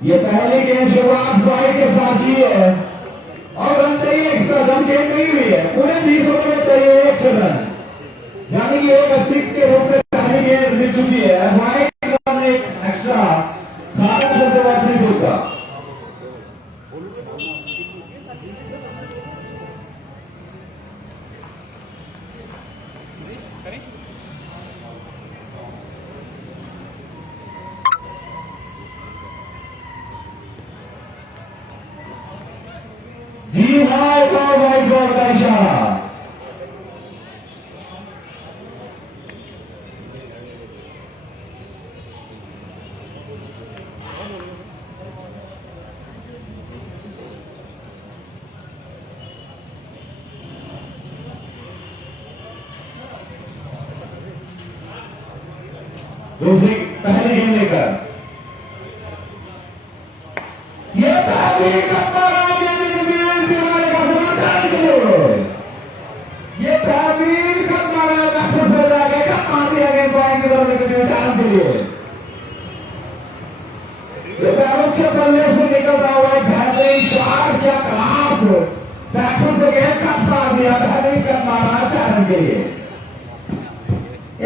ये पहली गेंद शुरुआत बॉय के साथ ही है और रन चाहिए 100 रन गेंद नहीं हुई है। पूरे 20 ओवर में चाहिए 100 रन, यानी कि एक अतिरिक्त के रूप में पहली गेंद मिल चुकी है। बॉय ने एक एक्स्ट्रा खाता करते हुए थ्री दूर का जी हाँ, एक और वाइड बॉल का इशारा। दूसरी पहली गेंद लेकर ये पहली ये बेहतरीन कप मारा मार दिया गया बॉल के चांस के लिए। ये बैरों के बल्ले से निकलता हुआ एक बेहतरीन शॉट, क्या क्लास, बैटों को गेंद कप मार दिया, बेहतरीन कप मारा चार के लिए।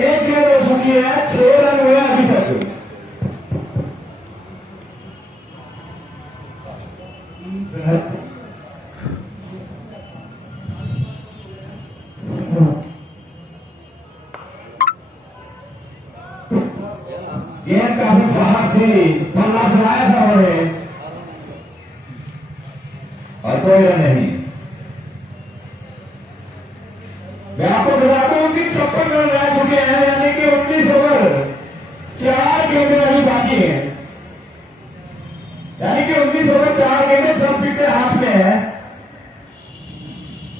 एक गेंद हो चुकी है, 6 रन हुए अभी तक। गेंद काफी बाहर थी, बल्ला चलाया था उन्होंने और कोई रन नहीं। मैं आपको बता दूं कि 56 रन रह चुके हैं, यानी कि 19 ओवर 4 गेंदें अभी बाकी हैं, यानी कि 19 ओवर 4 गेंदें 10 विकेट हाथ में है।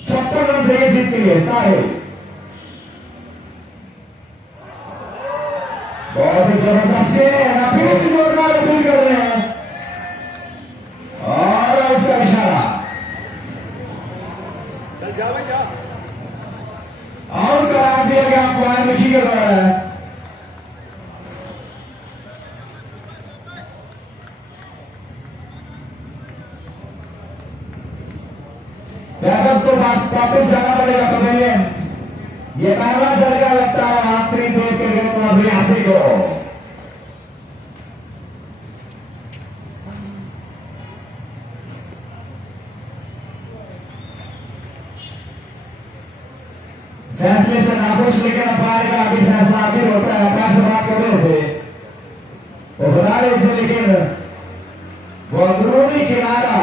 56 रन चाहिए जीत के लिए सारे। बहुत ही जबरदस्त गेंद, अभी जोरदार अपील कर रहे हैं और आउट का इशारा। आउट करार दिया गया, अंपायर नहीं कर रहा है। बैकअप तो वापस जाना पड़ेगा पवेलियन। ये पहला झटका लगता है आखिरी देर के गेंद में 82 को। फैसले से नाखुश, लेकिन अंपायर का अभी फैसला आखिर होता है। अंपायर से बात कर रहे थे वो बता रहे थे, लेकिन वो अंदरूनी किनारा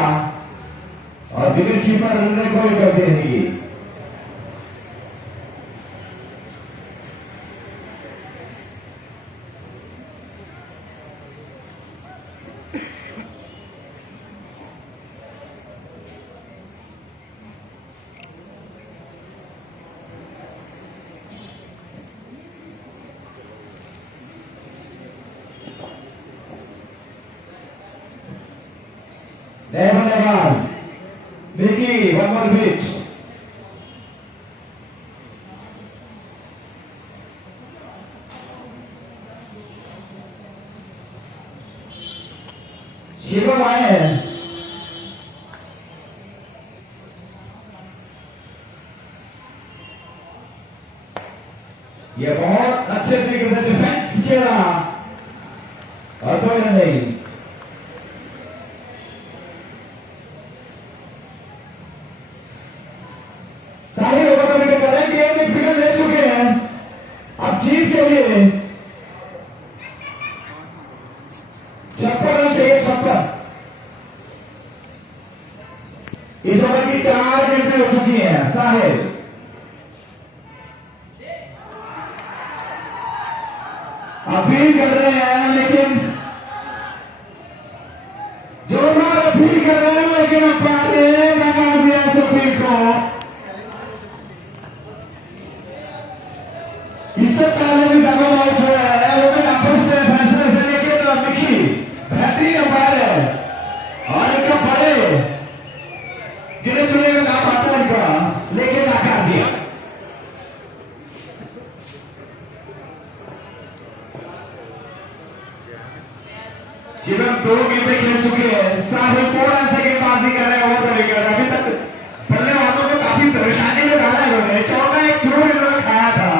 और विकेट कीपर ने कोई गलती नहीं की। Nevertheless, Mickey, one more pitch. Shivam आए हैं। ये बहुत अच्छे तरीके से डिफेंस किया और कोई नहीं। सारे लोगों का विकेट कर रहे हैं, एक विकेट ले चुके हैं। अब जीत के लिए 56 रन चाहिए, 56। इस ओवर की 4 गेंदें हो चुकी हैं। साहिल अपील कर रहे हैं, लेकिन जोरदार अपील कर रहे हैं, लेकिन अंपायर ने नकार दिया इस अपील को। इससे पहले भी डबल आउट जो है वो भी नाखुश थे फैसले से, लेकिन मिकी बेहतरीन अंपायर है और इनका बड़े गिने चुने का नाम आता है इनका, लेकिन नकार दिया। जीवन 2 गेंदें खेल चुके हैं। साहिल पूरा से गेंदबाजी कर रहे हैं, वो तो लेकर अभी तक बल्लेबाजों को काफी परेशानी में डाला है इन्होंने। 14 एक थ्रो इन्होंने खाया था,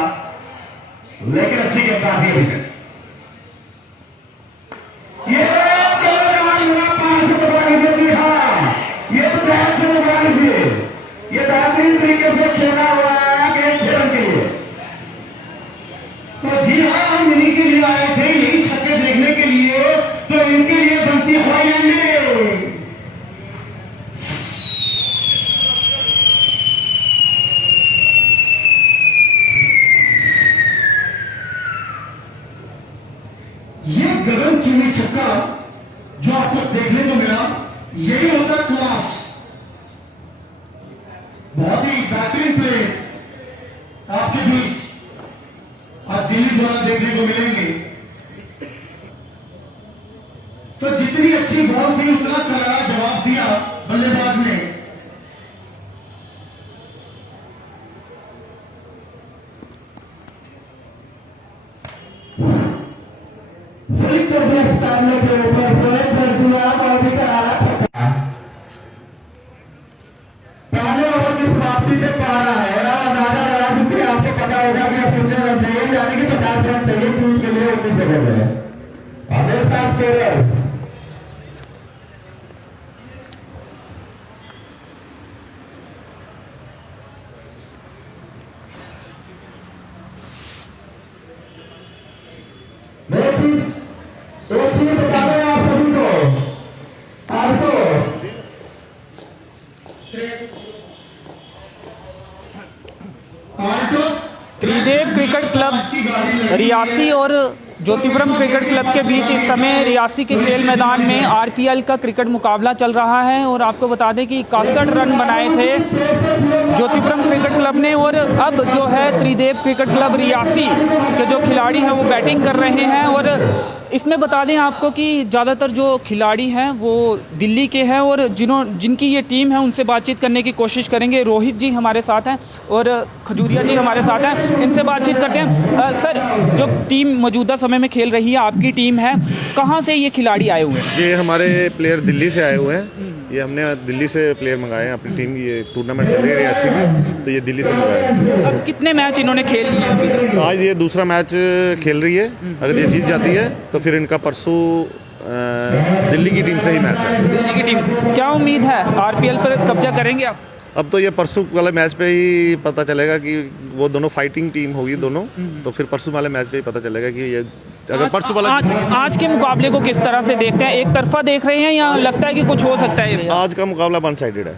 लेकिन अच्छी गेंदबाजी अभी तक। ये ये बेहतरीन तरीके से खेला हुआ है गेंद छेड़ने के लिए। तो जी हाँ, हम इन्हीं के लिए आए थे, यही छक्के देखने के लिए, तो इनके लिए बनती हवाई अंडे। ये गगन चुनी छक्का जो आपको देखने को मिला, यही होता क्लास। बहुत ही बेहतरीन प्ले आपके बीच आज दिल्ली द्वारा देखने को मिलेंगे। तो जितनी अच्छी बॉल थी उतना करारा जवाब दिया बल्लेबाज ने। फिलिप सामने के ऊपर और भी करारा छक्का। पहले ओवर की समाप्ति से पारा है, अंदाजा लगा सकते हैं। आपको पता होगा कि अब कितने रन चाहिए, यानी कि 50 रन चाहिए टीम के लिए 19 ओवर में। मेरे साथ केवल एक चीज बता रहे हैं आप सभी को, आपको त्रिदेव क्रिकेट क्लब रियासी और ज्योतिपुरम क्रिकेट क्लब के बीच इस समय रियासी के खेल मैदान में आरपीएल का क्रिकेट मुकाबला चल रहा है। और आपको बता दें कि 61 रन बनाए थे ज्योतिपुरम क्रिकेट क्लब ने, और अब जो है त्रिदेव क्रिकेट क्लब रियासी के जो खिलाड़ी हैं वो बैटिंग कर रहे हैं। और इसमें बता दें आपको कि ज़्यादातर जो खिलाड़ी हैं वो दिल्ली के हैं, और जिनकी ये टीम है उनसे बातचीत करने की कोशिश करेंगे। रोहित जी हमारे साथ हैं और खजूरिया जी हमारे साथ हैं, इनसे बातचीत करते हैं। सर, जो टीम मौजूदा समय में खेल रही है, आपकी टीम है, कहाँ से ये खिलाड़ी आए हुए हैं? ये हमारे प्लेयर दिल्ली से आए हुए हैं। ये हमने दिल्ली से प्लेयर मंगाए हैं अपनी टीम की। ये टूर्नामेंट चल रही है रियासी में, तो ये दिल्ली से मंगाए हैं। अब कितने मैच इन्होंने खेल लिए अभी तक? आज ये दूसरा मैच खेल रही है। अगर ये जीत जाती है तो फिर इनका परसों दिल्ली की टीम से ही मैच है। दिल्ली की टीम, क्या उम्मीद है आरपीएल पर कब्जा करेंगे आप? अब तो ये परसों वाले मैच पे ही पता चलेगा कि वो दोनों फाइटिंग टीम होगी दोनों, तो फिर परसों वाले मैच पे ही पता चलेगा कि ये अगर परसों वाला आज के मुकाबले को किस तरह से देखते हैं? एक तरफा देख रहे हैं या लगता है कि कुछ हो सकता है? आज का मुकाबला वन साइडेड है।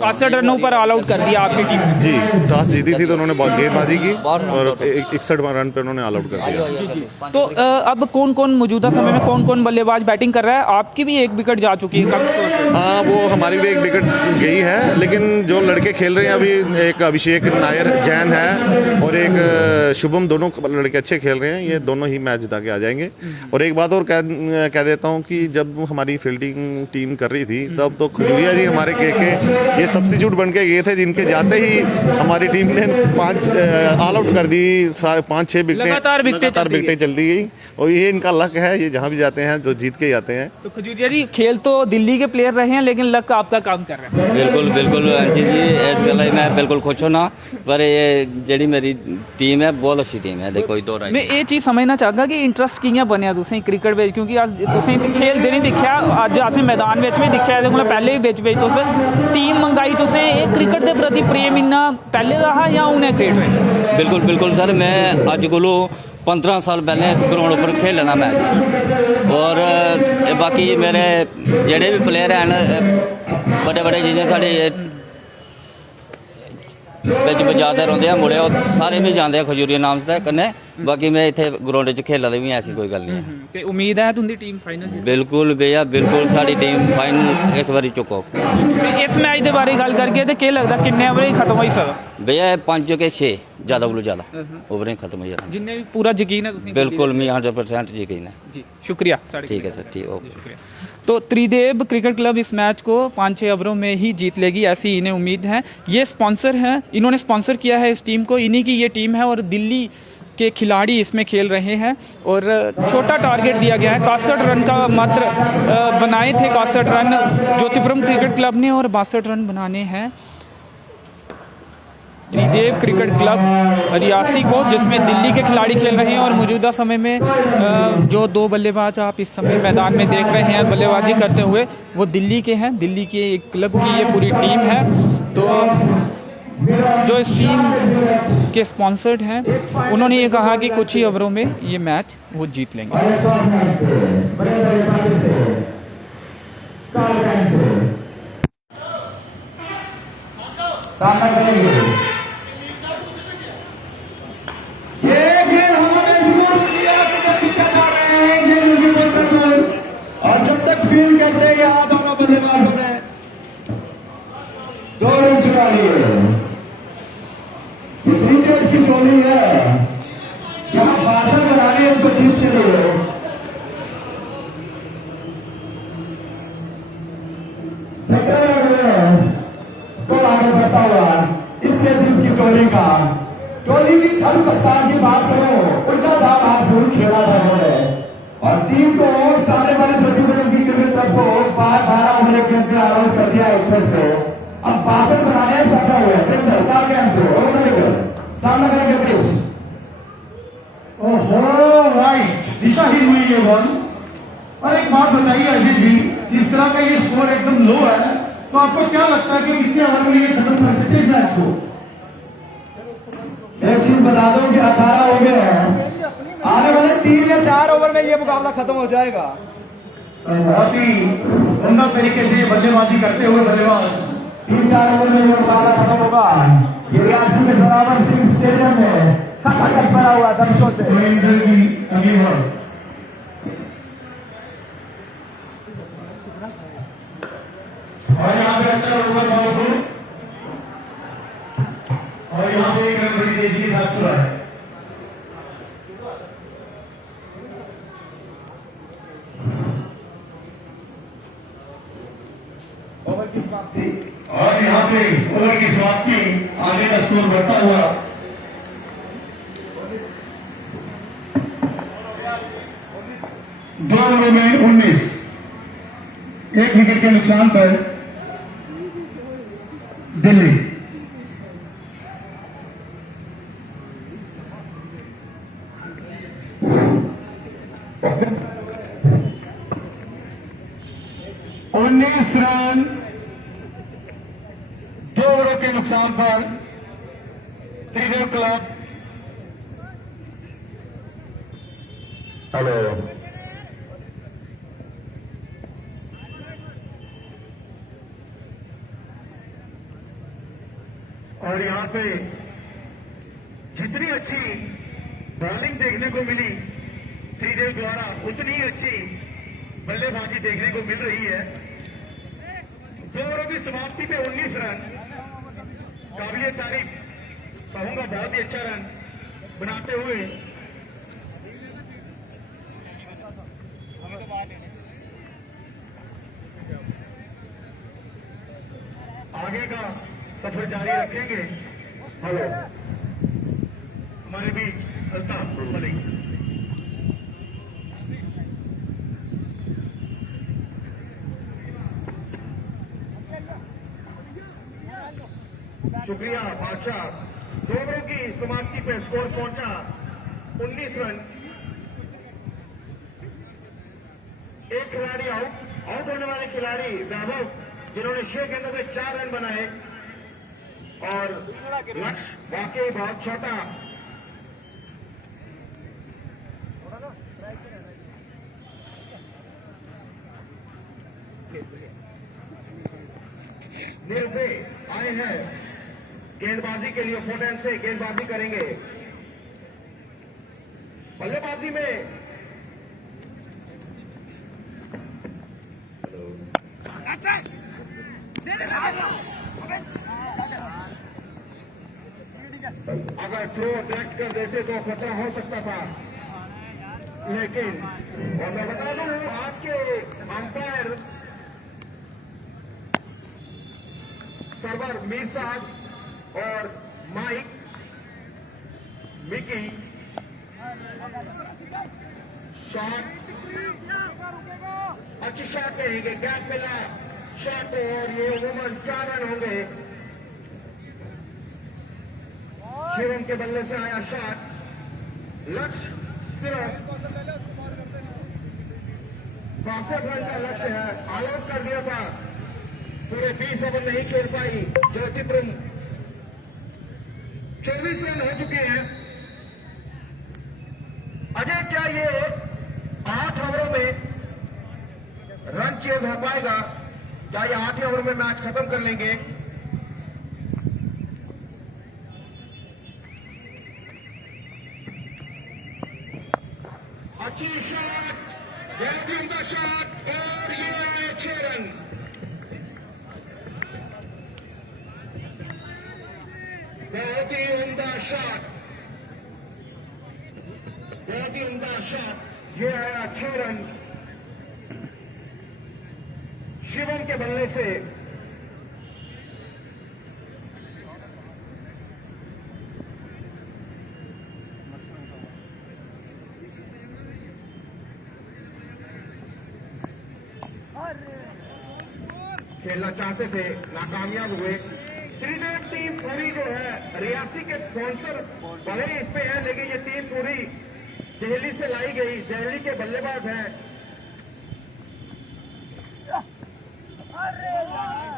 61 रनों पर ऑल आउट कर दिया आपकी टीम ने। जी, टॉस जीती थी तो उन्होंने बहुत गेंदबाजी की और 61 रन पे उन्होंने ऑल आउट कर दिया। जी जी। तो अब कौन कौन मौजूदा समय में कौन कौन बल्लेबाज बैटिंग कर रहा है? आपकी भी एक विकेट जा चुकी है, कम स्कोर पे। हाँ, वो हमारी भी एक विकेट गई है, लेकिन जो लड़के खेल रहे हैं अभी, एक अभिषेक नायर जैन है और एक शुभम, दोनों लड़के अच्छे खेल रहे हैं। ये दोनों ही मैच जिता के आ जाएंगे। और एक बात और कह देता हूँ कि जब हमारी फील्डिंग टीम कर रही थी तब तो खजूरिया जी हमारे के ये सब्स्टिट्यूट बन के गए थे, जिनके जाते ही हमारी टीम ने 5 ऑल आउट कर दी। 5-6 लगातार विकेटें चल दी गई, और ये इनका लक है, ये जहाँ भी जाते हैं तो जीत के जाते हैं। तो खजूरिया जी, खेल तो दिल्ली के प्लेयर रहे हैं, लेकिन लक आपका काम कर रहा है। बिल्कुल बिल्कुल जी, इस गल मैं बिल्कुल खुश होना। पर ये जी मेरी टीम है बहुत अच्छी टीम है। देखो दो मैं ये चीज़ समझना चाहता कि इंटरस्ट कि'यां बनेआ तुसें क्रिकेट बिच? क्योंकि अस तुसें खेलदे नहीं दिक्खेआ, अज्ज असें मैदान बिच भी दिक्खेआ, एह्दे कोला पैह्ले बिच तुस टीम मंगाई तुसें। एह् क्रिकेट दे प्रति प्रेम इन्ना पैह्ले दा हा जां हुनै क्रिएट होया? बिल्कुल बिल्कुल सर, मैं अज्ज कोलों 15 साल पहले इस ग्राउंड पर खेले दा मैच। और बाकी मेरे जेह्ड़े भी प्लेयर हैं बड़े बड़े जि'यां साढ़े बिच बजाते रौंह्दे आ मुड़े, सारे भी जांदे आ खजूरिया नाम दे कन्नै। बाकी मैं इत्थे ग्राउंड च खेला दे भी, ऐसी कोई गल नहीं है। ते उम्मीद है तुंदी टीम फाइनल? बिल्कुल भैया बिल्कुल, साड़ी टीम फाइनल इस बारी चुको। इस मैच दे बारे गल करगे ते केह् लगदा किन्ने ओवर खत्म होई सकदा? भैया 5 के 6 ज़्यादा कोला ज़्यादा ओवरें खत्म हो जाना। जिन्ने भी पूरा यकीन है तुसीं? बिल्कुल, मैं 100% यकीन है जी। शुक्रिया साढ़े। ठीक है सर, ठीक, ओके शुक्रिया। तो त्रिदेव क्रिकेट क्लब इस मैच को 5-6 ओवरों में ही जीत लेगी, ऐसी इन्हें उम्मीद है। ये स्पॉन्सर हैं, इन्होंने स्पॉन्सर किया है इस टीम को, इन्हीं की ये टीम है। और दिल्ली के खिलाड़ी इसमें खेल रहे हैं और छोटा टारगेट दिया गया है। 61 रन का मात्र बनाए थे 61 रन ज्योतिपुरम क्रिकेट क्लब ने और 62 रन बनाने हैं त्रिदेव क्रिकेट क्लब रियासी को, जिसमें दिल्ली के खिलाड़ी खेल रहे हैं। और मौजूदा समय में जो दो बल्लेबाज आप इस समय मैदान में देख रहे हैं बल्लेबाजी करते हुए, वो दिल्ली के हैं। दिल्ली के एक क्लब की ये पूरी टीम है। तो जो इस टीम के स्पॉन्सर्ड हैं उन्होंने ये कहा कि कुछ ही ओवरों में ये मैच वो जीत लेंगे। ये खेल हमारे पीछे जा रहे हैं और जब तक फील करते हैं दोनों बल्लेबाजों ने 2 रन चुरा लिए। क्रिकेट की टोली है, यहाँ भाषण बनाने उनको जीतने लिए। तो आगे बढ़ता हुआ इसके टीम की टोली का टोली की हर कप्तान की बात करो, उल्टा दाव हाथ फूल खेला था उन्होंने और टीम को सामने वाले ज्योतिपुरम की क्रिकेट क्लब को 12 ओवर के अंदर आउट कर दिया 61 पे। अब 62 बनाने सफल हुए सामने करेंगे। ओहो राइट, दिशाहीन हुई ये बॉल। और एक बात बताइए अजय जी, इस तरह का ये स्कोर एकदम लो है, तो आपको क्या लगता है कि कितने ओवर में ये खत्म कर सकते इस मैच को? एक चीज बता दो कि 18 हो गए हैं, आने वाले 3 या 4 ओवर में ये मुकाबला खत्म हो जाएगा। बहुत ही उम्दा तरीके से बल्लेबाजी करते हुए बल्लेबाज 3-4 ओवर में ये मुकाबला खत्म होगा। ये रियासी के सरावर सिंह स्टेडियम में खचाखच भरा हुआ दर्शकों से। अगली ओवर और यहाँ पे अच्छा ओवर बाउंड्री और यहाँ पे एक रन बड़ी तेजी के साथ चुरा है। ओवर की समाप्ति और यहाँ पे ओवर की समाप्ति, आगे का स्कोर बढ़ता हुआ 2 ओवर में 19, 1 विकेट के नुकसान पर दिल्ली। रन 2 ओवरों के नुकसान पर त्रिदेव क्लब। हेलो और यहाँ पे जितनी अच्छी बॉलिंग देखने को मिली त्रिदेव द्वारा, उतनी अच्छी बल्लेबाजी देखने को मिल रही है। 2 ओवरों की समाप्ति पे 19 रन, काबिले तारीफ कहूंगा, बहुत ही अच्छा रन बनाते हुए आगे का सफर जारी रखेंगे। हेलो हमारे बीच अल्ताफ मलिक। शुक्रिया बादशाह। 2 ओवरों की समाप्ति पे स्कोर पहुंचा 19 रन। एक खिलाड़ी आउट होने वाले खिलाड़ी वैभव, जिन्होंने 6 गेंदों में 4 रन बनाए और लक्ष्य वाकई बहुत छोटा। निर्भय आए हैं गेंदबाजी के लिए, फोर्टन से गेंदबाजी करेंगे। बल्लेबाजी में अगर थ्रो डायरेक्ट कर देते तो खतरा हो सकता था, लेकिन और मैं बता दूं आज के अंपायर सरवर मीर साहब और माइक मिकी शॉट, अच्छी शॉट कहेंगे, गैप मिला शॉट और ये वुमन 4 रन होंगे। शिवम के बल्ले से आया शॉट, लक्ष्य सिर्फ 62 रन का लक्ष्य है, ऑल आउट कर दिया था, पूरे 20 ओवर नहीं खेल पाई ज्योतिपुरम। 24 रन हो चुके हैं। अजय क्या ये 8 ओवरों में रन चेज हो पाएगा? क्या ये 8 ओवर में मैच खत्म कर लेंगे? अच्छी शॉट, बहुत ही उम्दा शॉट और ये आए 6 रन। बहुत ही उम्दा शॉट, बहुत ही उम्दा शॉट, ये आया 6 रन शिवम के बल्ले से। खेलना चाहते थे, नाकामयाब हुए। क्रिकेट टीम पूरी जो है रियासी के स्पॉन्सर भले ही इसमें है, लेकिन ये टीम पूरी दिल्ली से लाई गई, दिल्ली के बल्लेबाज हैं।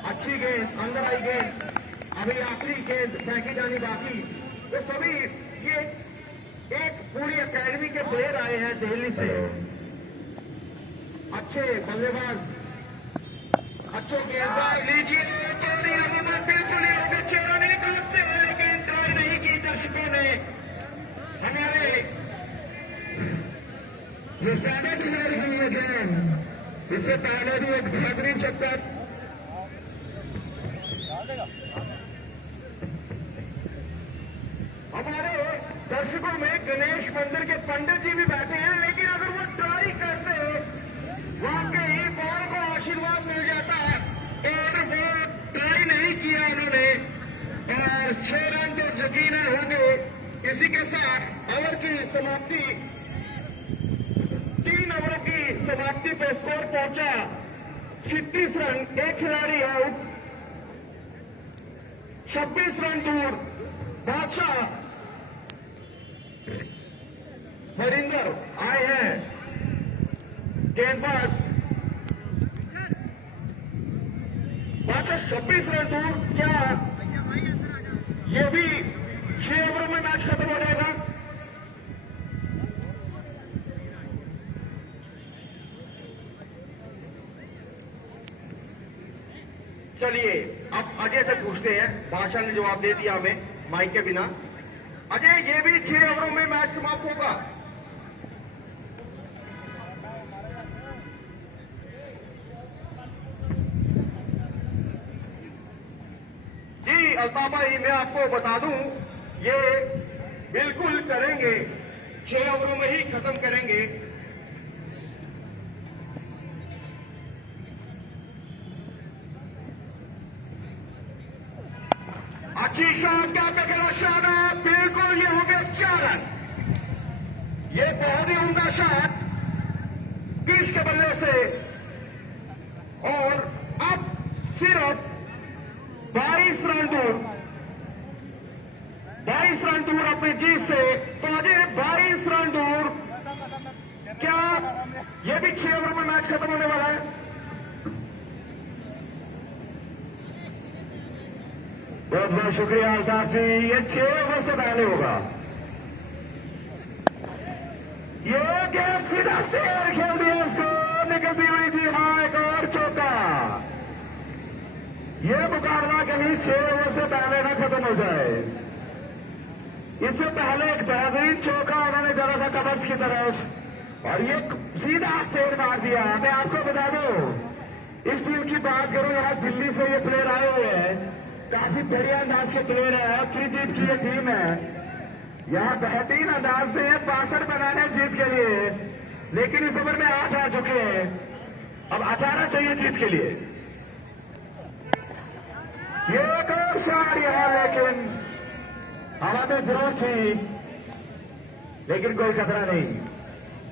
अच्छी गेंद, अंदर आई गेंद, अभी आखिरी गेंद फेंकी जानी बाकी। तो सभी ये एक पूरी एकेडमी के प्लेयर आए हैं दिल्ली से, अच्छे बल्लेबाज, अच्छे गेंदबाज। लीजिए बिल्कुल एक हाथ से, लेकिन ट्राई नहीं की दर्शकों ने। हमारे जो स्टैंडर्ड खिलाड़ी की ये गेंद, इससे पहले भी एक बेहतरीन चक्कर। हमारे दर्शकों में गणेश मंदिर के पंडित जी भी बैठे हैं, लेकिन अगर वो ट्राई करते वाकई बॉल को आशीर्वाद मिल जाता है, और वो ट्राई नहीं किया उन्होंने, और 6 रन तो यकीनन होंगे। इसी के साथ ओवर की समाप्ति, 3 ओवरों की समाप्ति पे स्कोर पहुंचा 36 रन, एक खिलाड़ी आउट, 26 रन दूर बादशाह हरिंदर आए हैं गेंदबाज। बादशाह 26 रन दूर, क्या ये भी 6 ओवरों में मैच खत्म हो जाएगा? चलिए अब अजय से पूछते हैं, बादशाह ने जवाब दे दिया हमें माइक के बिना। अजय, ये भी 6 ओवरों में मैच समाप्त होगा? जी अल्ताफ भाई, मैं आपको बता दूं, ये बिल्कुल करेंगे, 6 ओवरों में ही खत्म करेंगे। अच्छी शॉट, क्या पे खेला शॉट है, बिल्कुल ये हो गया 4 रन। ये बहुत ही उम्दा शॉट बीच के बल्ले से, और अब सिर्फ 22 रन दूर, 22 रन दूर अपनी जीत से। तो अजय 22 रन दूर, क्या ये भी 6 ओवर में मैच खत्म होने वाला है? बहुत बहुत शुक्रिया अल्ताफ जी, ये 6 ओवर से पहले होगा। ये गेम सीधा स्टेयर खेल दिया, उसको निकलती हुई थी वहां एक और चौका। ये मुकाबला कहीं 6 ओवर से पहले ना खत्म हो जाए। इससे पहले एक बेहतरीन चौका उन्होंने जरा सा कवर्स की तरफ, और ये सीधा स्टेयर मार दिया। मैं आपको बता दूं, इस टीम की बात करूं, यहाँ दिल्ली से ये प्लेयर आए हुए हैं, काफी बढ़िया अंदाज के प्लेयर है, त्रिदीप की ये टीम है। यहाँ बेहतरीन अंदाज में 62 बनाने जीत के लिए, लेकिन इस ओवर में 8 आ चुके हैं, अब 18 चाहिए जीत के लिए। ये एक और शॉट यहाँ, लेकिन हवा में जरूर थी, लेकिन कोई खतरा नहीं।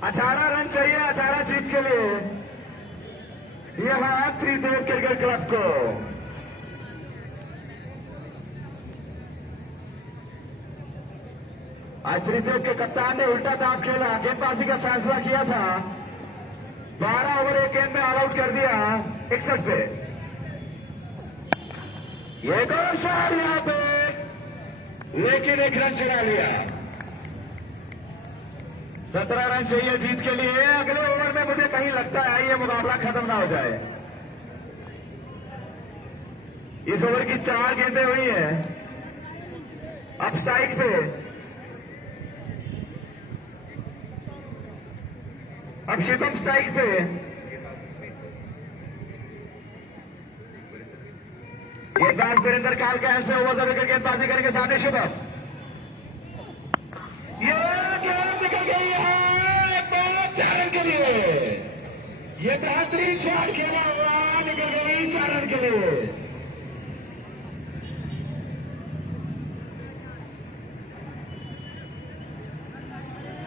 18 रन चाहिए 18 जीत के लिए। यह है त्रिदेव क्रिकेट क्लब को। आज त्रिदेव के कप्तान ने उल्टा दाव खेला, गेंदबाजी का फैसला किया था, 12 ओवर 1 गेंद में ऑल आउट कर दिया 61 पे। ये एक और शॉट यहां पे, लेकिन 1 रन चुरा लिया। 17 रन चाहिए जीत के लिए। अगले ओवर में मुझे कहीं लगता है ये मुकाबला खत्म ना हो जाए। इस ओवर की 4 गेंदें हुई हैं। अब स्ट्राइक पे, अब शिवम स्ट्राइक पे। गेंदबाज वीरेंद्र काल के हैंड से ओवर द विकेट गेंदबाजी करेंगे सामने शुभम। ये गेंद निकल गई है 4 रन के लिए। ये बेहतरीन शॉट खेला हुआ, निकल गई 4 रन के लिए।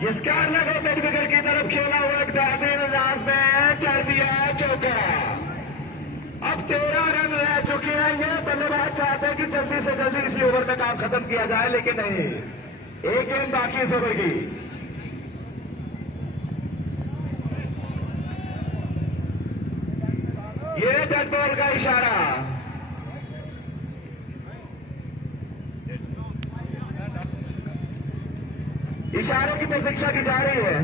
ये स्कार लगा मिड विकेट की तरफ खेला हुआ एक बेहतरीन अंदाज में चढ़ दिया चौका। अब 13 रन रह चुके हैं। ये बल्लेबाज चाहते हैं कि जल्दी से जल्दी इसी ओवर में काम खत्म किया जाए, लेकिन नहीं, 1 गेंद बाकी इस ओवर की। ये डेड बॉल का इशारा। इशारे की प्रतीक्षा की जा रही है।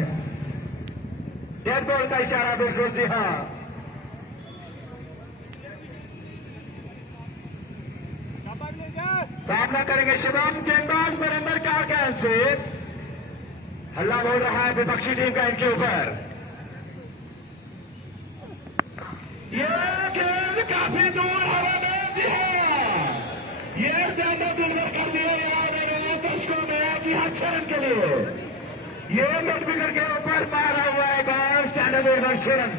डेड बॉल का इशारा, बिल्कुल जी हाँ। सामना करेंगे शिवम। गेंदबाज वीरेंद्र काल के हैंड से हल्ला बोल रहा है विपक्षी टीम का इनके ऊपर। यह गेंद काफी दूर हवा में जी हाँ। यह स्टैंडर्ड डिलीवर कर दिया दर्शकों में जी हाँ 6 रन के लिए। यह मिड विकेट के ऊपर मारा हुआ है और स्टैंडर्ड डिलीवर 6 रन।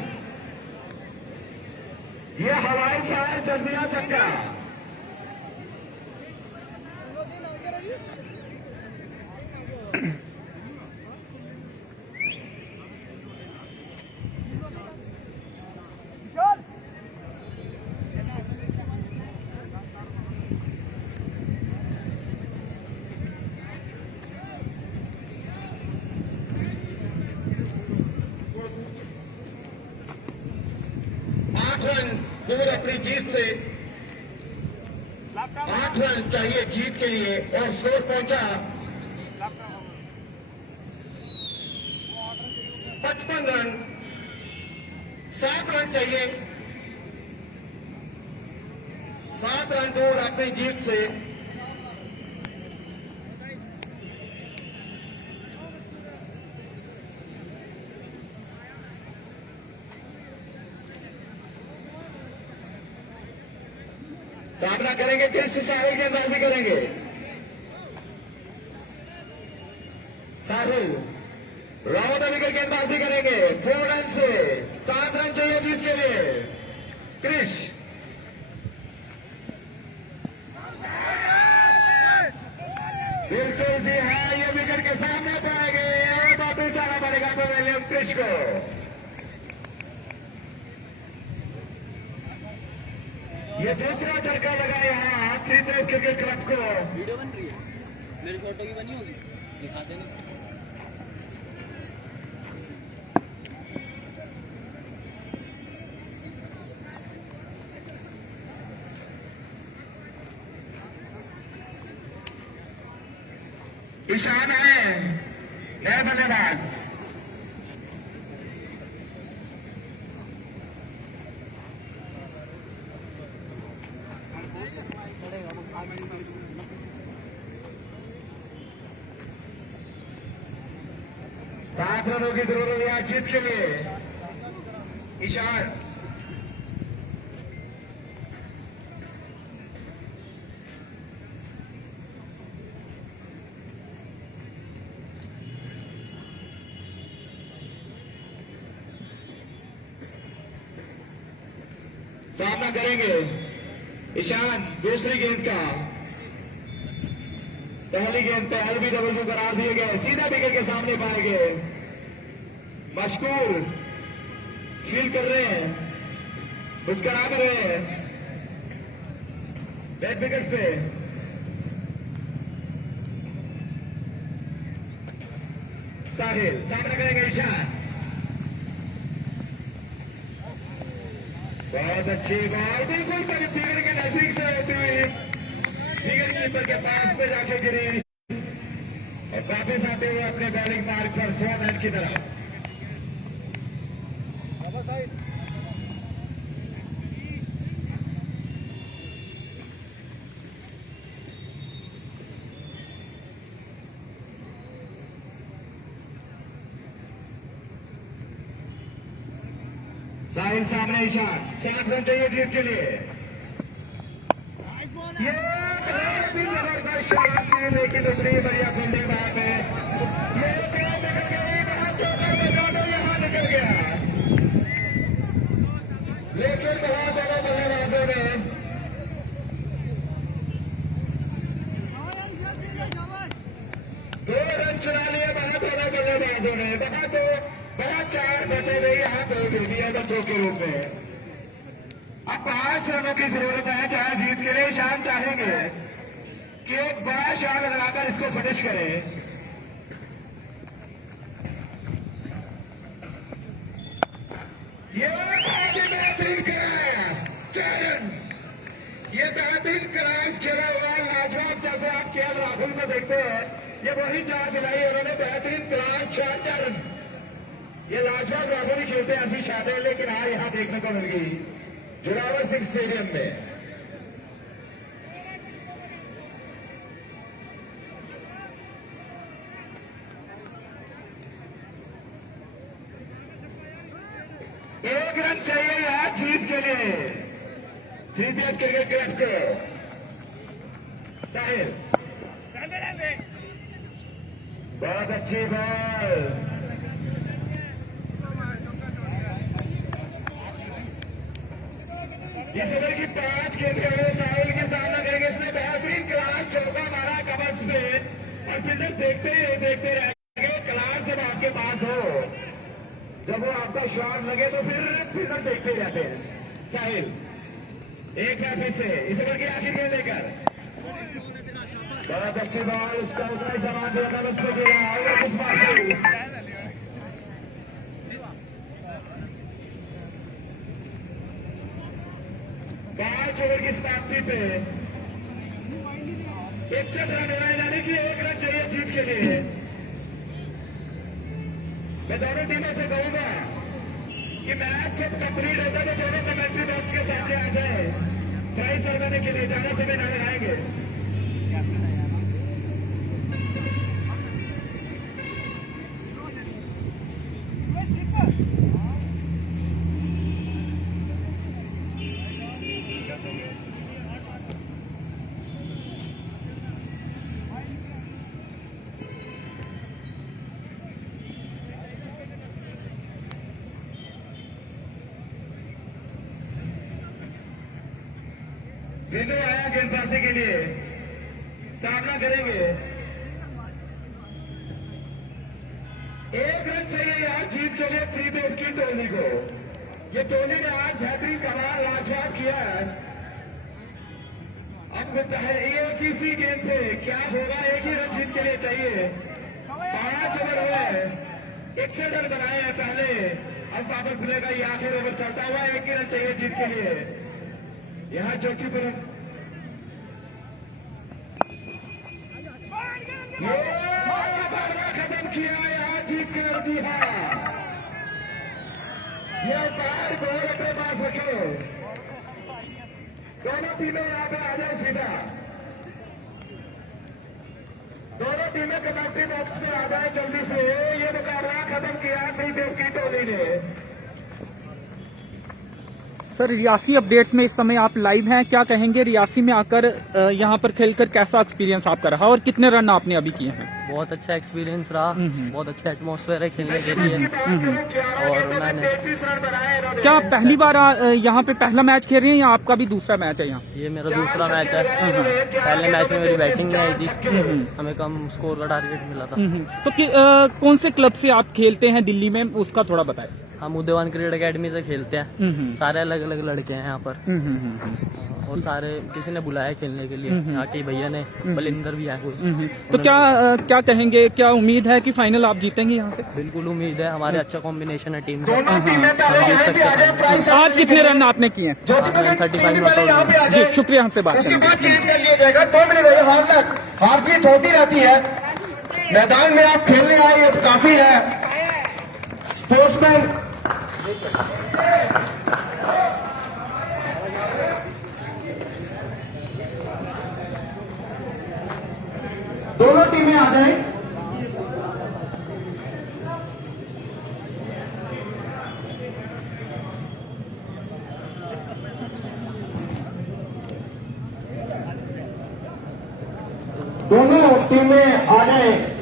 यह हवाई फायर चल दिया चक्का। रन दूर अपनी जीत से। 8 रन चाहिए जीत के लिए और स्कोर पहुंचा 55 रन। 7 रन चाहिए, 7 रन दूर अपनी जीत से। सामना करेंगे, कृष्ण साहिल गेंदबाजी करेंगे। साहिल राउंड विकेट गेंदबाजी करेंगे 4 रन से। 7 रन चाहिए जीत के लिए। कृष बिल्कुल जी हाँ, ये विकेट के सामने पाएंगे और वापिस जाना पड़ेगा विलियम कृष को। ये दूसरा झटका लगा यहाँ त्रिदेव क्रिकेट क्लब को। वीडियो बन रही है, मेरी फोटो की बनी होगी, दिखाते नहीं। ईशान है नया बल्लेबाज। सात रनों की जरूरत है जीत के लिए। ईशान सामना करेंगे ईशान दूसरी गेंद का। पहली गेंद पे LBW करार दिए गए, सीधा विकेट के सामने पाए गए। मशकूर फील कर रहे हैं, मुस्कुरा भी रहे हैं बैक विकेट पे। साहिल सामने करेंगे इशान, बहुत अच्छी बॉल, बिल्कुल विकेट के नजदीक से होती हुई विकेट कीपर के पास में जाके गिरी और वापस आते हुए अपने बॉलिंग मार्क पर 100 रन की तरफ। साहिल सामने इशान, 7 रन चाहिए जीत के लिए। ये भी जबरदस्त शॉट थी, लेकिन उतनी बढ़िया फील्डिंग वहां पे। ये बॉल निकल गई, बहुत चौका बजाना यहां निकल गया, लेकिन बहुत दोनों बल्लेबाजों ने दो रन चुरा लिए, बहुत दोनों बल्लेबाजों ने। बहुत 4 बचे हुए यहाँ पे दे दिया बच्चों के रूप में। अब 5 रनों की जरूरत है, चाहे जीत के लिए शान चाहेंगे कि एक बड़ा शॉट लगाकर इसको फिनिश करें। ये बेहतरीन क्रॉस 4 रन, ये बेहतरीन क्रॉस खेला हुआ लाजवाब। जैसे आप केएल राहुल को देखते हैं, ये वही 4 दिलाई, उन्होंने बेहतरीन क्रॉस 4 रन। ये लाजवाब राहुल ही खेलते ऐसी शादें, लेकिन आज यहां देखने को मिल गई जोरावर सिंह स्टेडियम में। एक रन चाहिए यहां जीत के लिए क्रिकेट क्लब को। साहिल बहुत अच्छी बॉल, इस ओवर की 5 खेलते हुए साहिल के सामना करेंगे। इसने बेहतरीन क्लास चौका मारा कवर्स पे, और फिर देखते रहेंगे। क्लास जब आपके पास हो, जब वो आपका शॉट लगे तो फिर देखते रहते हैं। साहिल एक बार फिर से इस ओवर की आखिर गेंद लेकर, बहुत अच्छी बॉल, उसका उतना जवाब दिया कवर्स पे गिरा और उस बार 5 ओवर की समाप्ति पे 61 रन बनाए जाने की 1 रन चाहिए जीत के लिए। मैं दोनों टीमों से कहूंगा कि मैच जब कंप्लीट होता है तो दोनों कमेंट्री बॉक्स के सामने आ जाए, प्राइज लगाने के लिए ज्यादा समय न लगाएंगे। बिंदु आया गेंदबाजी के लिए, सामना करेंगे। 1 रन चाहिए यार जीत के लिए त्रिदेव की टोली को। ये टोली ने आज बेहतरीन कमाल लाजवाब किया है। अब एक ही सी गेंद पे क्या होगा, 1 ही रन जीत के लिए चाहिए। 5 ओवर हुए, 61 रन बनाए हैं पहले। अब पावर प्ले का ये आखिर ओवर चलता हुआ, 1 ही रन चाहिए जीत के लिए। यहां चौकी पर खत्म किया, यहां जीत कर दी है। ये बाहर बॉल अपने पास रखे, दोनों टीमें यहां पे आ जाए सीधा, दोनों टीमें कमेंट्री बॉक्स में आ जाए जल्दी से। ये मुकाबला खत्म किया त्रिदेव की टोली ने। सर रियासी अपडेट्स में इस समय आप लाइव हैं, क्या कहेंगे रियासी में आकर यहाँ पर खेलकर कैसा एक्सपीरियंस आपका रहा और कितने रन आपने अभी किए हैं? बहुत अच्छा एक्सपीरियंस रहा, बहुत अच्छा एटमॉस्फेयर है खेलने के लिए। और मैंने क्या पहली बार यहाँ पे पहला मैच खेल रहे हैं या आपका भी दूसरा मैच है यहाँ? ये मेरा दूसरा मैच है। पहले मैच में मेरी बैटिंग में आई थी, हमें कम स्कोर का टारगेट मिला था। तो कौन से क्लब से आप खेलते हैं दिल्ली में, उसका थोड़ा बताएं। हम उद्यान क्रिकेट एकेडमी से खेलते हैं। सारे अलग अलग लड़के हैं यहाँ पर, और सारे किसी ने बुलाया खेलने के लिए, यहाँ के भैया ने, बलिंदर भी है कोई। तो क्या कहेंगे, क्या उम्मीद है कि फाइनल आप जीतेंगे यहाँ से? बिल्कुल उम्मीद है, हमारे अच्छा कॉम्बिनेशन है टीम का। आज कितने रन आपने किए? 35 नॉट। जी शुक्रिया हमसे बात करने के लिए। चेंज कर लिया जाएगा 2 मिनट रहे, हाल तक हार जीत होती रहती है। मैदान में आप खेलने आए अब काफी है। स्पोर्ट्समैन दोनों टीमें आ जाएं। दोनों टीमें आ जाएं।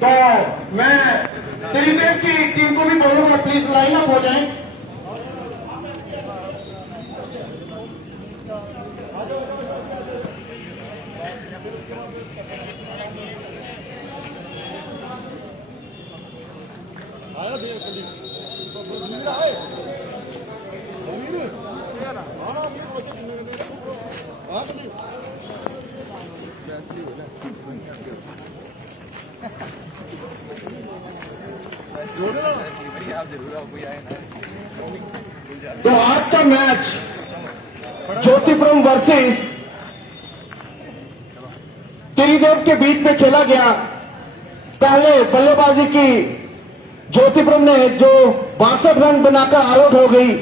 तो मैं त्रिदेव की टीम को भी बोलूंगा प्लीज लाइन अप हो जाएं। तो आज का मैच ज्योतिपुरम वर्सेस त्रिदेव के बीच में खेला गया। पहले बल्लेबाजी की ज्योतिपुरम ने जो 62 रन बनाकर आउट हो गई।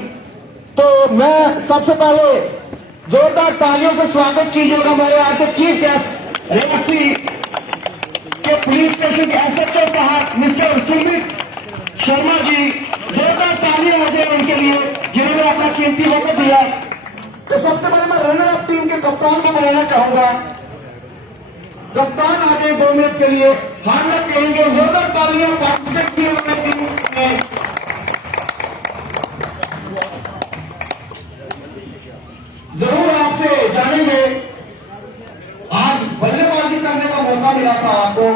तो मैं सबसे पहले जोरदार तालियों से स्वागत कीजिएगा हमारे आज के चीफ गेस्ट रियासी के पुलिस स्टेशन के एसएचओ साहब मिस्टर सुमित शर्मा जी। जोरदार तालियां हो जाए उनके लिए जिन्होंने अपना कीमती वक्त दिया। तो सबसे पहले मैं रनर अप टीम के कप्तान को बुलाना चाहूंगा। कप्तान आ गए 2 मिनट के लिए, हार्ड लक करेंगे। जोरदार तालियां पार्टिसिपेट किए हुए टीम में। जरूर आपसे जानेंगे, आज बल्लेबाजी करने का मौका मिला था आपको,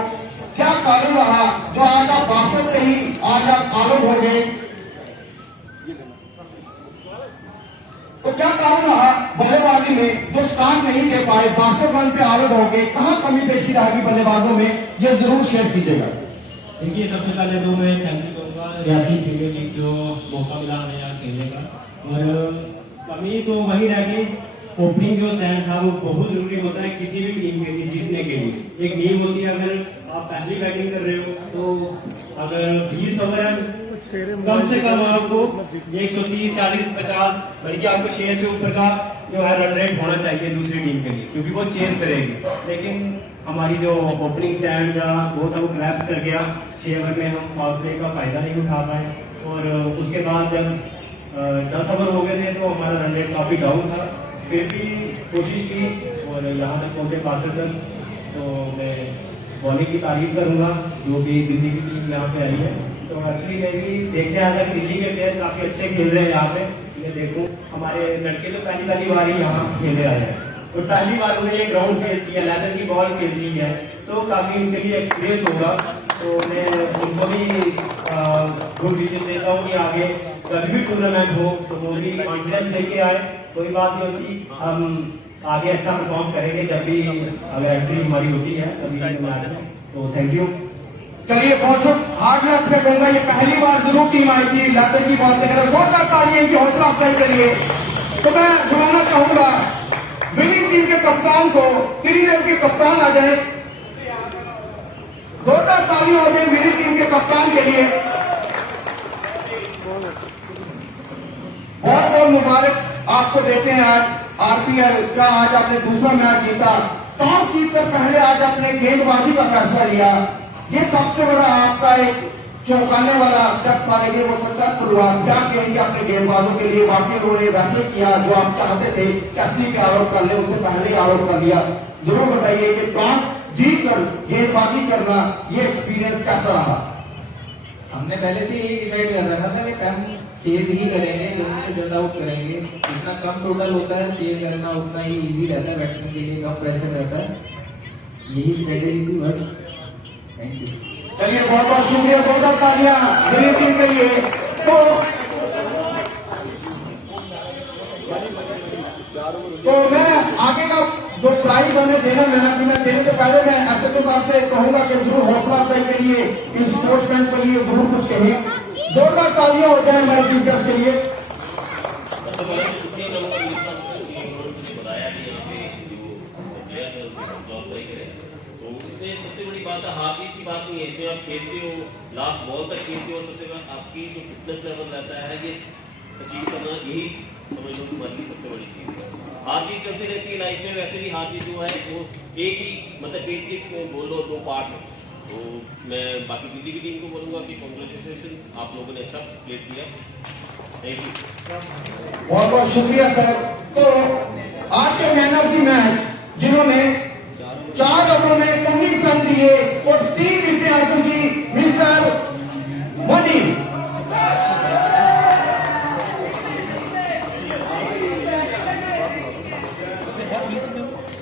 क्या कारण रहा जो आज आप 62 पे ही आज आप आउट हो गए? तो क्या कारण रहा बल्लेबाजी में जो स्टार्ट नहीं दे पाए, 62 रन पे आउट हो गए? कहां कमी पेशी रहेगी बल्लेबाजों में, ये जरूर शेयर कीजिएगा। देखिए सबसे पहले तो मैं थैंक यू करूँगा रियासी प्रीमियर लीग जो मौका मिला हमें यहाँ खेलने का। और कमी तो वही रह गई, ओपनिंग जो स्टैंड था वो बहुत जरूरी होता है किसी भी टीम के लिए जीतने के लिए। एक नींव होती है, अगर आप पहली बैटिंग कर रहे हो तो अगर 20 ओवर है कम से कम आपको 130, 40, 50 बल्कि आपको 6 से ऊपर का जो है रन रेट होना चाहिए दूसरी टीम के लिए, क्योंकि वो चेज करेगी। लेकिन हमारी जो ओपनिंग स्टैंड था वो तो क्रैश कर गया। 6 ओवर में हम फाउल प्ले का फायदा नहीं उठा पाए, और उसके बाद जब 10 ओवर हो गए थे तो हमारा रन रेट काफी डाउन था। फिर भी कोशिश की और यहाँ तक पहुंचे 62 तक। तो मैं बॉलिंग की तारीफ करूंगा जो कि दिल्ली की टीम यहाँ पे आई है। तो एक्चुअली मैं भी देखने आया था, दिल्ली के प्लेयर काफी अच्छे खेल रहे हैं यहाँ पे। मैं देखूं हमारे लड़के तो पहली बार ही यहाँ खेले आए हैं, तो पहली बार उन्हें एक ग्राउंड फेस किया, लेदर की बॉल खेल ली है, तो काफी उनके लिए एक्सपीरियंस होगा। तो मैं उनको भी गुड विशेष देता हूँ कि आगे कभी भी टूर्नामेंट हो तो वो भी कॉन्फिडेंस लेके आए कोई बात नहीं होती, हम आगे अच्छा परफॉर्म करेंगे जब भी अगर एंट्री हमारी होती है तभी। तो थैंक यू। चलिए बहुत हार्ड लक पे कहूंगा, ये पहली बार जरूर टीम आई थी लातर की बॉल से, अगर जोरदार तालियां इनकी हौसला अफजाई के लिए। तो मैं बुलाना चाहूंगा विनिंग टीम के कप्तान को, त्रिदेव के कप्तान आ जाए, जोरदार तालियां हो गई विनिंग टीम के कप्तान के लिए। बहुत बहुत मुबारक आपको देते हैं। आज आरपीएल का आज आपने दूसरा मैच जीता, टॉस जीतकर पहले आज आपने गेंदबाजी का फैसला लिया। ये सबसे बड़ा आपका एक चौंकाने वाला स्टेप पालेंगे, वो सक्सेसफुल हुआ। क्या कहेंगे अपने गेंदबाजों के लिए? वाकई उन्होंने वैसे किया जो आप चाहते थे, किसी पे आरोप कर ले, उससे पहले ही आरोप कर लिया। जरूर बताइए कि टॉस जीत कर गेंदबाजी करना, ये एक्सपीरियंस कैसा रहा? हमने पहले से ये डिसाइड कर रखा था कि कम चेज ही करेंगे, जल्दी से जल्द आउट करेंगे। जितना कम टोटल होता है चेज करना उतना ही इजी रहता है बैट्समैन के लिए, कम प्रेशर रहता है। यही स्ट्रेटेजी थी बस। Thank you. चलिए बहुत बहुत शुक्रिया, जोरदार तालियां विनिंग टीम के लिए। तो मैं आगे का जो प्राइज हमें देना मैं देने से पहले मैं एसएचओ साहब से कहूंगा कि जरूर हौसला अफजाई के लिए इन स्पोर्ट्समैन के लिए जरूर कुछ कहिए। जोरदार तालियां हो जाए हमारे टीचर्स के लिए। उसमें सबसे बड़ी बात है हार जीत की बात नहीं है, इसमें आप खेलते हो लास्ट बॉल तक खेलते हो, सबसे बड़ा आपकी जो फिटनेस लेवल रहता है ये अचीव करना, यही समझ लो तुम्हारी सबसे बड़ी चीज है। हार जीत चलती रहती है लाइफ में, वैसे भी हार जीत जो है वो एक ही मतलब पेज के बोलो 2 पार्ट है। तो मैं बाकी किसी भी टीम को बोलूंगा कि कांग्रेचुलेशन, आप लोगों ने अच्छा प्ले किया। Thank you. बहुत बहुत शुक्रिया सर। तो आज के मैन ऑफ द मैच जिन्होंने 4 ओवरों में 19 रन दिए और 3 विकेटें हासिल की, मिस्टर मनी।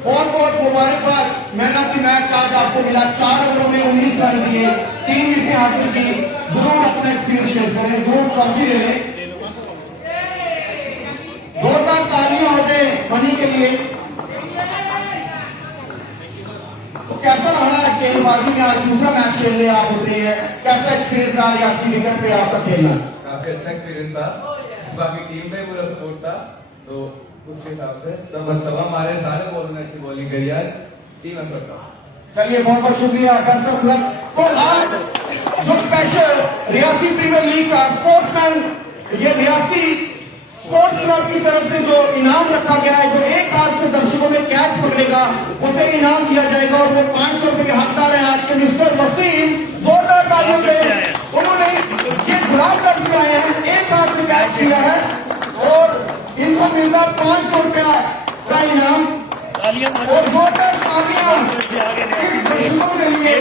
बहुत बहुत मुबारकबाद। मैन ऑफ द मैच आज आपको मिला। 4 ओवरों में 19 रन दिए, 3 विकेटें हासिल की। जरूर अपना एक्सपीरियंस शेयर करें, जरूर ट्रॉफी ले लें। जोरदार तालियां हो गए मनी के लिए। तो कैसा रहा गेंदबाजी में? आज दूसरा मैच खेलने आप उतरे हैं, कैसा एक्सपीरियंस रहा रियासी विकेट पे आपका खेलना? काफी अच्छा एक्सपीरियंस था, बाकी टीम का पूरा सपोर्ट था, तो उसके हिसाब से सब हमारे सारे बॉलर ने अच्छी बॉलिंग करी आज, टीम एफर्ट था। चलिए बहुत बहुत शुक्रिया, बेस्ट ऑफ लक। तो आज जो स्पेशल रियासी प्रीमियर लीग का स्पोर्ट्समैन, ये रियासी स्पोर्ट्स क्लब की तरफ से जो इनाम रखा गया है, जो एक हाथ से दर्शकों में कैच पकड़ेगा उसे इनाम दिया जाएगा, और वो 500 रुपए के हकदार है आज के मिस्टर वसीम। जोरदार तालियों पे उन्होंने ये गुलाब कर सिखाए हैं, एक हाथ से कैच किया है, और इनको मिलता 500 रुपया का इनाम। और जोरदार तालियां इन दर्शकों के लिए।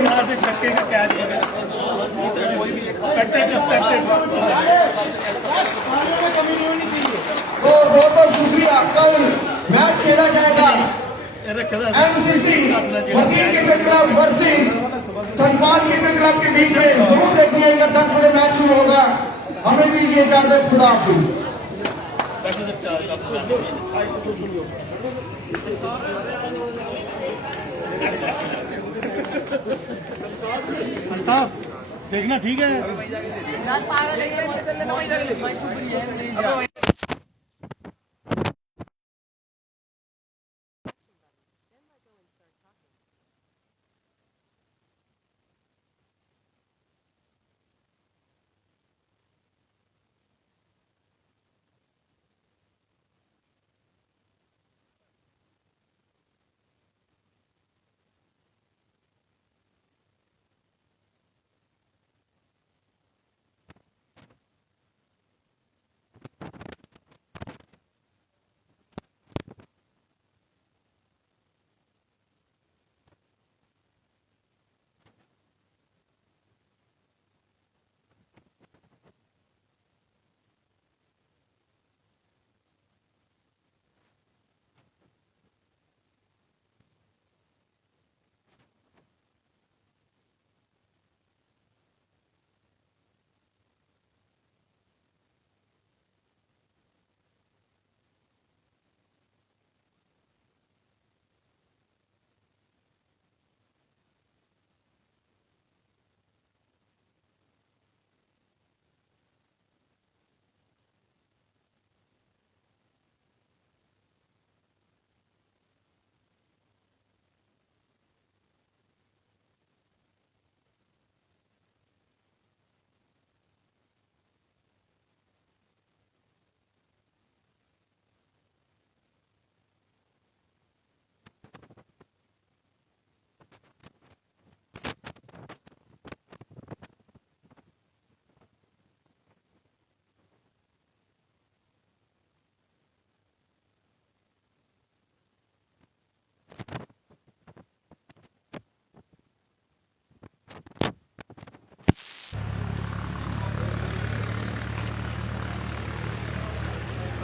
तो बहुत बहुत शुक्रिया। कल मैच खेला जाएगा एमसीसी वकील cricket club versus Dhanbad cricket club के बीच में, जरूर देखिएगा। 10 बजे मैच शुरू होगा। हमें दीजिए इजाजत, खुदा हाफिज। देखना ठीक है।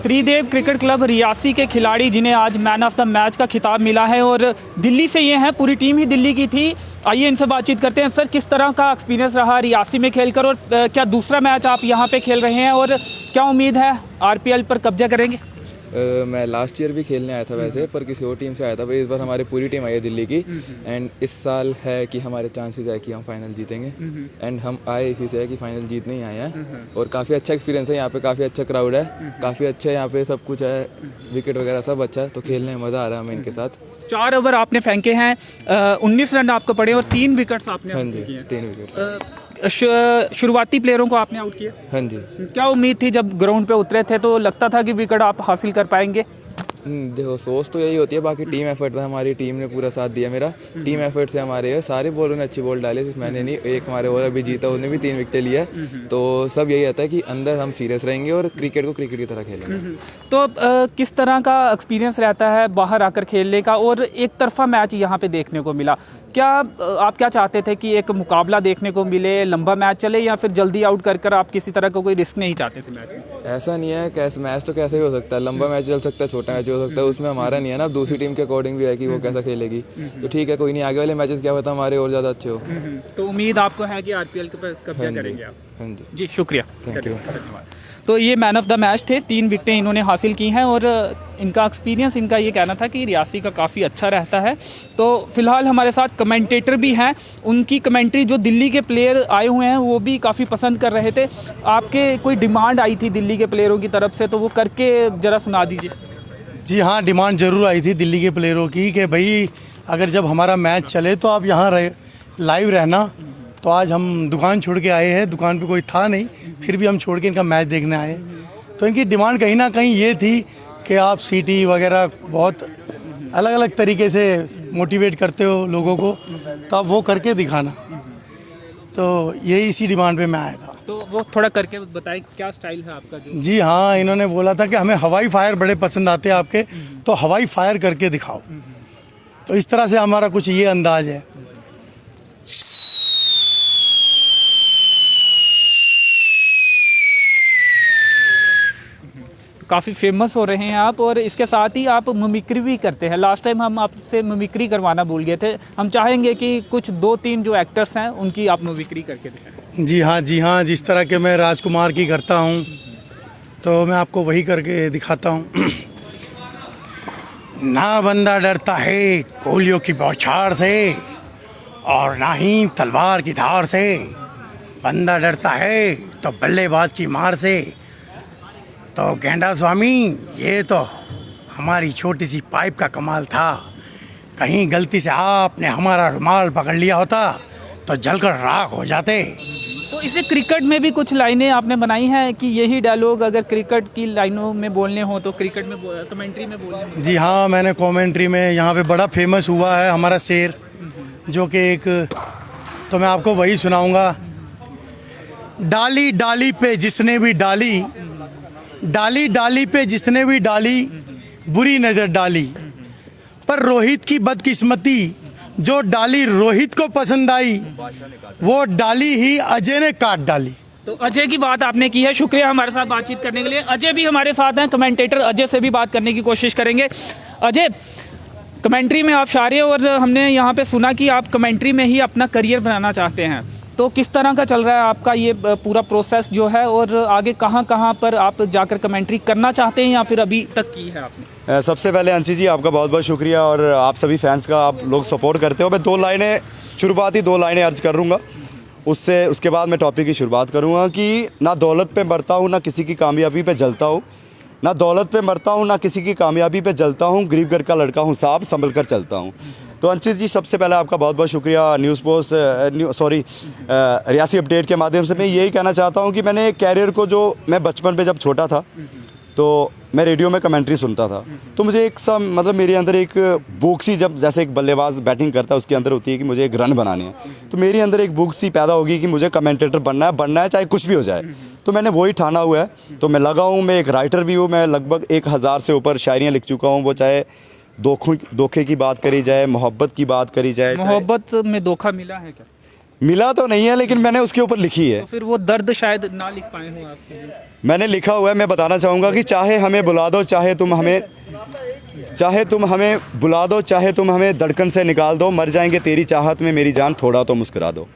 त्रिदेव क्रिकेट क्लब रियासी के खिलाड़ी जिन्हें आज मैन ऑफ द मैच का खिताब मिला है और दिल्ली से ये हैं, पूरी टीम ही दिल्ली की थी। आइए इनसे बातचीत करते हैं। सर, किस तरह का एक्सपीरियंस रहा रियासी में खेलकर और क्या दूसरा मैच आप यहाँ पे खेल रहे हैं और क्या उम्मीद है आरपीएल पर कब्जा करेंगे? मैं लास्ट ईयर भी खेलने आया था वैसे, पर किसी और टीम से आया था, पर इस बार हमारी पूरी टीम आई है दिल्ली की। एंड इस साल है कि हमारे चांसेस है कि हम फाइनल जीतेंगे। एंड हम आए इसी से है कि फाइनल जीतने ही आए हैं। और काफ़ी अच्छा एक्सपीरियंस है यहाँ पे, काफ़ी अच्छा क्राउड है, काफ़ी अच्छा यहाँ पे सब कुछ है, विकेट वगैरह सब अच्छा है, तो खेलने में मज़ा आ रहा है हमें इनके साथ। 4 ओवर आपने फेंके हैं, 19 रन आपको पड़े और 3 विकेट्स आपने हाँ हासिल जी, किए हैं। 3 विकेट। शुरुआती प्लेयरों को आपने आउट किया। हाँ जी। क्या उम्मीद थी जब ग्राउंड पे उतरे थे तो लगता था कि विकेट आप हासिल कर पाएंगे? देखो, सोच तो यही होती है, बाकी टीम एफर्ट था, हमारी टीम ने पूरा साथ दिया मेरा। टीम एफर्ट से हमारे सारे बॉलरों ने अच्छी बॉल डाले, सिर्फ मैंने नहीं। एक हमारे ओवर अभी जीता, उसने भी 3 विकेट लिया। तो सब यही आता है कि अंदर हम सीरियस रहेंगे और क्रिकेट को क्रिकेट की तरह खेलेंगे। तो किस तरह का एक्सपीरियंस रहता है बाहर आकर खेलने का और एक तरफा मैच यहाँ पे देखने को मिला? क्या आप क्या चाहते थे कि एक मुकाबला देखने को मिले, लंबा मैच चले, या फिर जल्दी आउट कर आप किसी तरह का कोई रिस्क नहीं चाहते थे मैच में? ऐसा नहीं है, कैसे मैच तो कैसे भी हो सकता है, लंबा मैच चल सकता है, छोटा मैच हो सकता है, उसमें हमारा नहीं है ना। अब दूसरी टीम के अकॉर्डिंग भी है कि वो कैसा खेलेगी। तो ठीक है, कोई नहीं, आगे वाले मैचेस क्या पता हमारे और ज़्यादा अच्छे हो। तो उम्मीद आपको है कि आरपीएल पर कब्जा करेंगे आप? हाँ जी जी, शुक्रिया, थैंक यू। धन्यवाद। तो ये मैन ऑफ द मैच थे, 3 विकेटें इन्होंने हासिल की हैं और इनका एक्सपीरियंस, इनका ये कहना था कि रियासी का काफ़ी अच्छा रहता है। तो फिलहाल हमारे साथ कमेंटेटर भी हैं, उनकी कमेंट्री जो दिल्ली के प्लेयर आए हुए हैं वो भी काफ़ी पसंद कर रहे थे। आपके कोई डिमांड आई थी दिल्ली के प्लेयरों की तरफ से, तो वो करके ज़रा सुना दीजिए। जी हाँ, डिमांड ज़रूर आई थी दिल्ली के प्लेयरों की कि भाई अगर जब हमारा मैच चले तो आप यहाँ लाइव रहना। तो आज हम दुकान छोड़ के आए हैं, दुकान पे कोई था नहीं, फिर भी हम छोड़ के इनका मैच देखने आए। तो इनकी डिमांड कहीं ना कहीं ये थी कि आप सीटी वगैरह बहुत अलग अलग तरीके से मोटिवेट करते हो लोगों को, तो आप वो करके दिखाना। तो यही इसी डिमांड पे मैं आया था। तो वो थोड़ा करके बताएं, क्या स्टाइल है आपका? जो जी हाँ, इन्होंने बोला था कि हमें हवाई फायर बड़े पसंद आते हैं आपके, तो हवाई फायर करके दिखाओ। तो इस तरह से हमारा कुछ ये अंदाज है। काफ़ी फेमस हो रहे हैं आप, और इसके साथ ही आप मिमिक्री भी करते हैं। लास्ट टाइम हम आपसे मिमिक्री करवाना भूल गए थे, हम चाहेंगे कि कुछ 2-3 जो एक्टर्स हैं उनकी आप मिमिक्री करके दिखाएं। जी हाँ, जिस तरह के मैं राजकुमार की करता हूँ तो मैं आपको वही करके दिखाता हूँ। ना बंदा डरता है गोलियों की बौछार से और ना ही तलवार की धार से, बंदा डरता है तो बल्लेबाज की मार से। तो गेंडा स्वामी, ये तो हमारी छोटी सी पाइप का कमाल था, कहीं गलती से आपने हमारा रुमाल पकड़ लिया होता तो जलकर राख हो जाते। तो इसे क्रिकेट में भी कुछ लाइनें आपने बनाई हैं कि यही डायलॉग अगर क्रिकेट की लाइनों में बोलने हो तो क्रिकेट में कमेंट्री में बोलने हो? जी हाँ, मैंने कमेंट्री में यहाँ पे बड़ा फेमस हुआ है हमारा शेर, जो कि एक, तो मैं आपको वही सुनाऊंगा। डाली डाली पे जिसने भी डाली, डाली डाली पे जिसने भी डाली, बुरी नज़र डाली, पर रोहित की बदकिस्मती, जो डाली रोहित को पसंद आई, वो डाली ही अजय ने काट डाली। तो अजय की बात आपने की है, शुक्रिया हमारे साथ बातचीत करने के लिए। अजय भी हमारे साथ हैं, कमेंटेटर अजय से भी बात करने की कोशिश करेंगे। अजय, कमेंट्री में आप शायर, और हमने यहाँ पे सुना कि आप कमेंट्री में ही अपना करियर बनाना चाहते हैं, तो किस तरह का चल रहा है आपका ये पूरा प्रोसेस जो है, और आगे कहाँ पर आप जाकर कमेंट्री करना चाहते हैं या फिर अभी तक की है आपने? सबसे पहले अंशी जी, आपका बहुत बहुत शुक्रिया, और आप सभी फैंस का आप लोग सपोर्ट करते हो। मैं 2 लाइनें, शुरुआती 2 लाइनें अर्ज करूँगा, उसके बाद मैं टॉपिक की शुरुआत करूँगा कि ना दौलत पे मरता हूँ, ना किसी की कामयाबी पे जलता हूँ, ना दौलत पे मरता हूँ, ना किसी की कामयाबी पे जलता हूँ, गरीब घर का लड़का हूँ साहब, संभल कर चलता हूँ। तो अंशित जी, सबसे पहले आपका बहुत बहुत शुक्रिया न्यूज़ पोस्ट रियासी अपडेट के माध्यम से। मैं यही कहना चाहता हूँ कि मैंने कैरियर को, जो मैं बचपन पे जब छोटा था तो मैं रेडियो में कमेंट्री सुनता था, तो मुझे एक सा मतलब मेरे अंदर एक भूख सी, जब जैसे एक बल्लेबाज बैटिंग करता है उसके अंदर होती है कि मुझे एक रन बनाने हैं, तो मेरे अंदर एक भूख सी पैदा होगी कि मुझे कमेंटेटर बनना है चाहे कुछ भी हो जाए। तो मैंने वही ठाना हुआ है, तो मैं लगा हूँ। मैं एक राइटर भी हूँ, मैं लगभग 1000 से ऊपर शायरियाँ लिख चुका हूँ, वो चाहे धोखे की बात करी जाए, मोहब्बत की बात करी जाए। मोहब्बत में धोखा मिला है क्या? मिला तो नहीं है, लेकिन मैंने उसके ऊपर लिखी है। तो फिर वो दर्द शायद ना लिख पाए हो आपके लिए। मैंने लिखा हुआ है, मैं बताना चाहूँगा कि चाहे हमें बुला दो, चाहे तुम हमें बुला दो, चाहे तुम हमें धड़कन से निकाल दो, मर जाएंगे तेरी चाहत में मेरी जान, थोड़ा तो मुस्कुरा दो।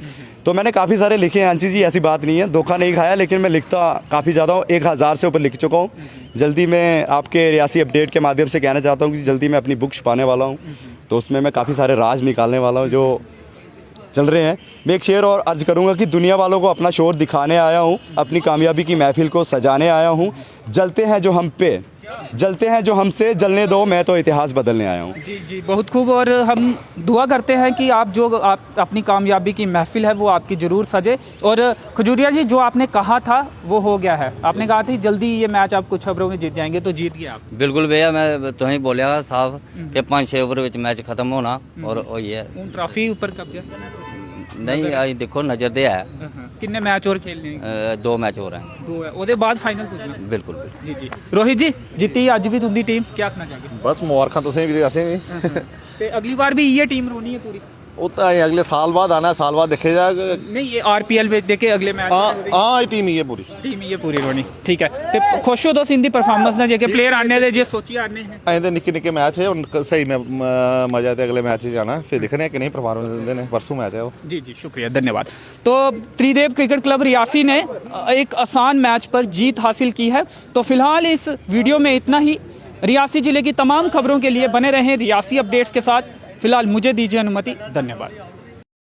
तो मैंने काफ़ी सारे लिखे हैं आंची जी, ऐसी बात नहीं है, धोखा नहीं खाया, लेकिन मैं लिखता काफ़ी ज़्यादा हूँ, 1000 से ऊपर लिख चुका हूँ। जल्दी मैं आपके रियासी अपडेट के माध्यम से कहना चाहता हूँ कि जल्दी मैं अपनी बुक छुपाने वाला हूँ, तो उसमें मैं काफ़ी सारे राज निकालने वाला हूँ जो चल रहे हैं। मैं एक शेर और अर्ज करूँगा कि दुनिया वालों को अपना शोर दिखाने आया हूँ, अपनी कामयाबी की महफिल को सजाने आया हूँ। जलते हैं जो हम पे, जलते हैं जो हमसे, जलने दो, मैं तो इतिहास बदलने आया हूँ। जी जी, बहुत खूब। और हम दुआ करते हैं कि आप अपनी कामयाबी की महफिल है वो आपकी ज़रूर सजे। और खजूरिया जी, जो आपने कहा था वो हो गया है। आपने कहा था जल्दी ये मैच आप कुछ ओवरों में जीत जाएंगे, तो जीत गए आप। बिल्कुल भैया, मैं तो ही बोलिया साहब कि 5-6 ओवर में मैच खत्म होना, और वही है ट्रॉफी ऊपर कब्जा नहीं आई। देखो नज़र दे है, कितने मैच और खेलने हैं? 2 मैच हो रहे हैं, 2 है, ਉਹਦੇ बाद फाइनल पुजना। बिल्कुल जी जी। रोहित जी, जीती अज भी तुंदी टीम, क्या आखना चाहिए? बस मुबारखां तुसें भी असें भी। ते अगली बार भी ये टीम रोनी है पूरी? ਉਹ ਤਾਂ ਅਗਲੇ ਸਾਲ ਬਾਅਦ आना, साल बाद देखे जाएगा। नहीं, ये आरपीएल में देखे अगले मैच हाँ टीम ही है पूरी, टीम ये पूरी रोनी। ठीक है, ते खुश हो तुम इंदी परफॉर्मेंस ना, जेके प्लेयर आने दे जे सोची आने हैं? ऐसे निक्के निक्के मैच है, सही में मजा आते अगले मैच जाना, फिर देखने कि नहीं परफॉर्मेंस देंगे ने। परसों मैच है वो। जी जी, शुक्रिया, धन्यवाद। तो त्रिदेव क्रिकेट क्लब रियासी ने एक आसान मैच पर जीत हासिल की है। तो फिलहाल इस वीडियो में इतना ही। रियासी जिले की तमाम खबरों के लिए बने रहें रियासी अपडेट्स के साथ। फिलहाल मुझे दीजिए अनुमति, धन्यवाद।